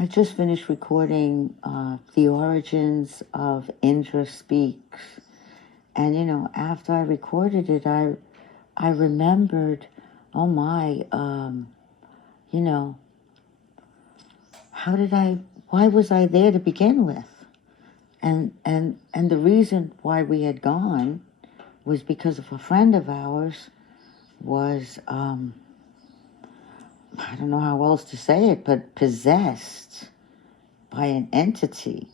I just finished recording The Origins of Indra Speaks. And, after I recorded it, I remembered, oh my, why was I there to begin with? And the reason why we had gone was because of a friend of ours was, I don't know how else to say it, but possessed by an entity,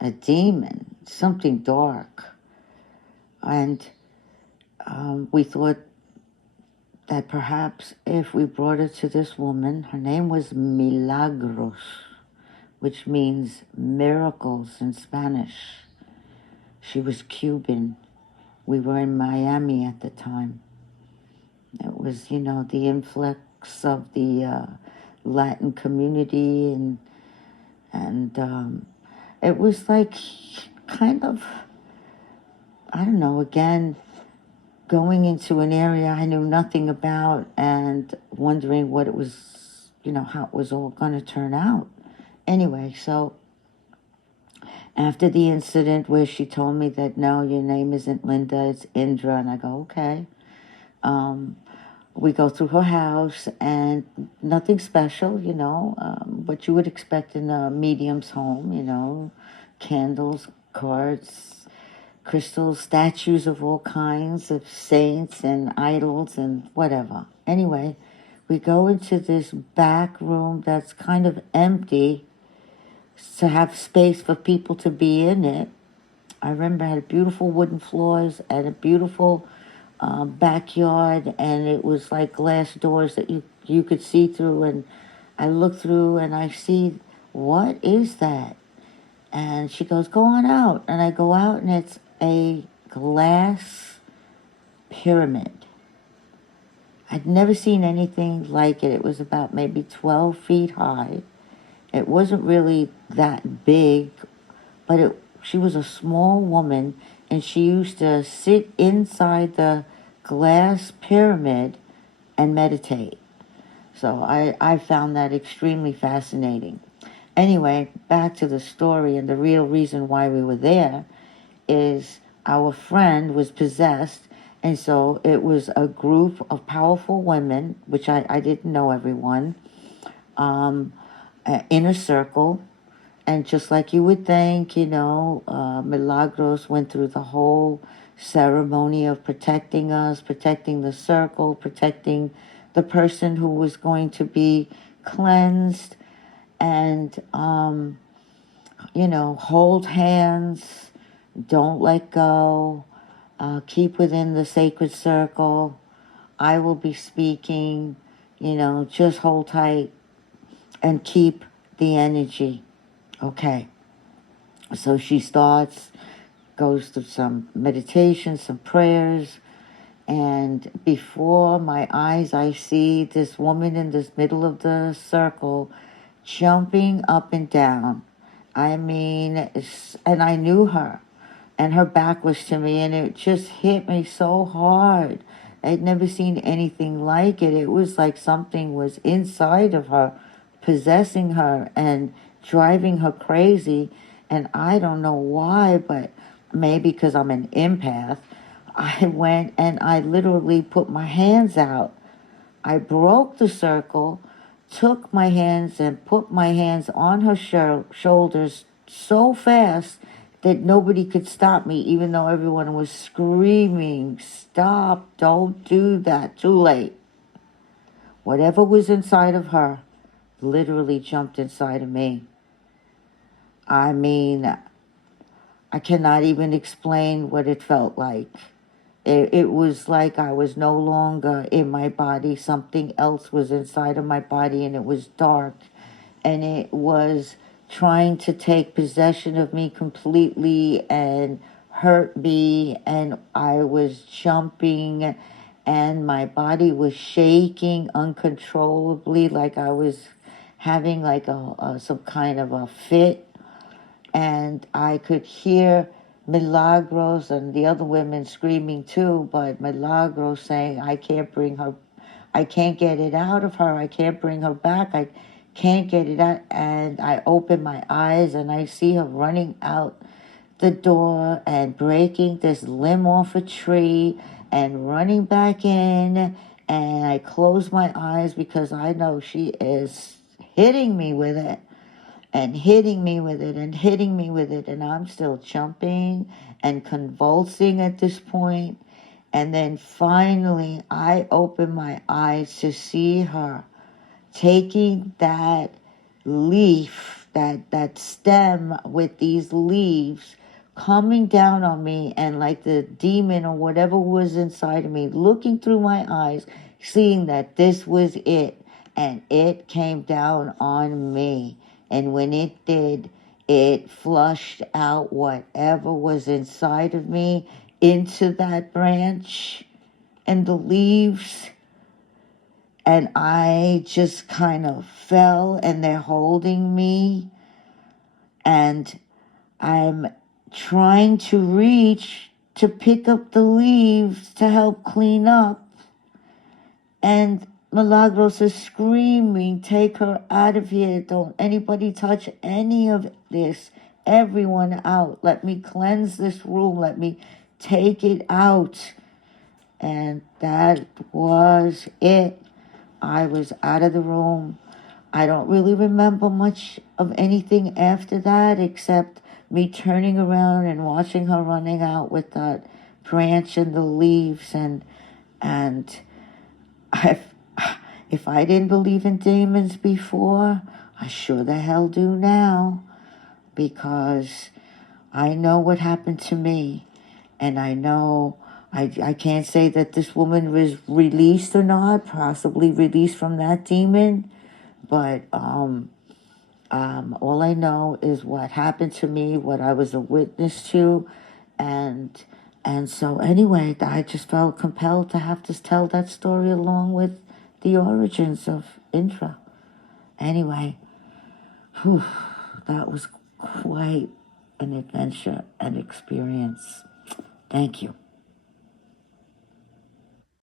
a demon, something dark. And we thought that perhaps if we brought her to this woman, her name was Milagros, which means miracles in Spanish. She was Cuban. We were in Miami at the time. It was, the influx of the Latin community, and it was like kind of, I don't know, again, going into an area I knew nothing about and wondering what it was, how it was all going to turn out. Anyway, so after the incident where she told me that, no, your name isn't Linda, it's Indra, and I go, okay. We go through her house, and nothing special, what you would expect in a medium's home, candles, cards, crystals, statues of all kinds of saints and idols and whatever. Anyway, we go into this back room that's kind of empty to have space for people to be in it. I remember it had beautiful wooden floors and a beautiful backyard, and it was like glass doors that you could see through. And I look through and I see, what is that? And she goes, go on out. And I go out, and it's a glass pyramid. I'd never seen anything like it. It was about maybe 12 feet high. It wasn't really that big, but she was a small woman, and she used to sit inside the glass pyramid and meditate. So I found that extremely fascinating. Anyway, back to the story, and the real reason why we were there is our friend was possessed, and so it was a group of powerful women, which I didn't know everyone, in a circle. And just like you would think, Milagros went through the whole ceremony of protecting us, protecting the circle, protecting the person who was going to be cleansed, and, hold hands, don't let go, keep within the sacred circle. I will be speaking, just hold tight and keep the energy. Okay, so she starts, goes through some meditation, some prayers, and before my eyes, I see this woman in the middle of the circle jumping up and down. I mean, and I knew her, and her back was to me, and it just hit me so hard. I'd never seen anything like it. It was like something was inside of her, possessing her and driving her crazy. And I don't know why, but maybe because I'm an empath, I went and I literally put my hands out. I broke the circle, took my hands and put my hands on her shoulders so fast that nobody could stop me, even though everyone was screaming, stop, don't do that, too late. Whatever was inside of her literally jumped inside of me. I mean, I cannot even explain what it felt like. It was like I was no longer in my body. Something else was inside of my body, and it was dark. And it was trying to take possession of me completely and hurt me. And I was jumping, and my body was shaking uncontrollably, like I was having like some kind of a fit. And I could hear Milagros and the other women screaming too, but Milagros saying, I can't get it out of her, I can't bring her back, I can't get it out, and I open my eyes and I see her running out the door and breaking this limb off a tree and running back in, and I close my eyes because I know she is hitting me with it and hitting me with it and hitting me with it, and I'm still jumping and convulsing at this point. And then finally I open my eyes to see her taking that leaf, that stem with these leaves, coming down on me, and like the demon or whatever was inside of me looking through my eyes, seeing that this was it, and it came down on me. And when it did, it flushed out whatever was inside of me into that branch and the leaves, and I just kind of fell, and they're holding me, and I'm trying to reach to pick up the leaves to help clean up, and Milagros is screaming, "Take her out of here. Don't anybody touch any of this. Everyone out. Let me cleanse this room. Let me take it out." And that was it. I was out of the room. I don't really remember much of anything after that except me turning around and watching her running out with that branch and the leaves, and I, if I didn't believe in demons before, I sure the hell do now, because I know what happened to me, and I know I can't say that this woman was released or not, possibly released from that demon, but all I know is what happened to me, what I was a witness to, and so anyway, I just felt compelled to have to tell that story along with the origins of Intra. Anyway, that was quite an adventure and experience. Thank you.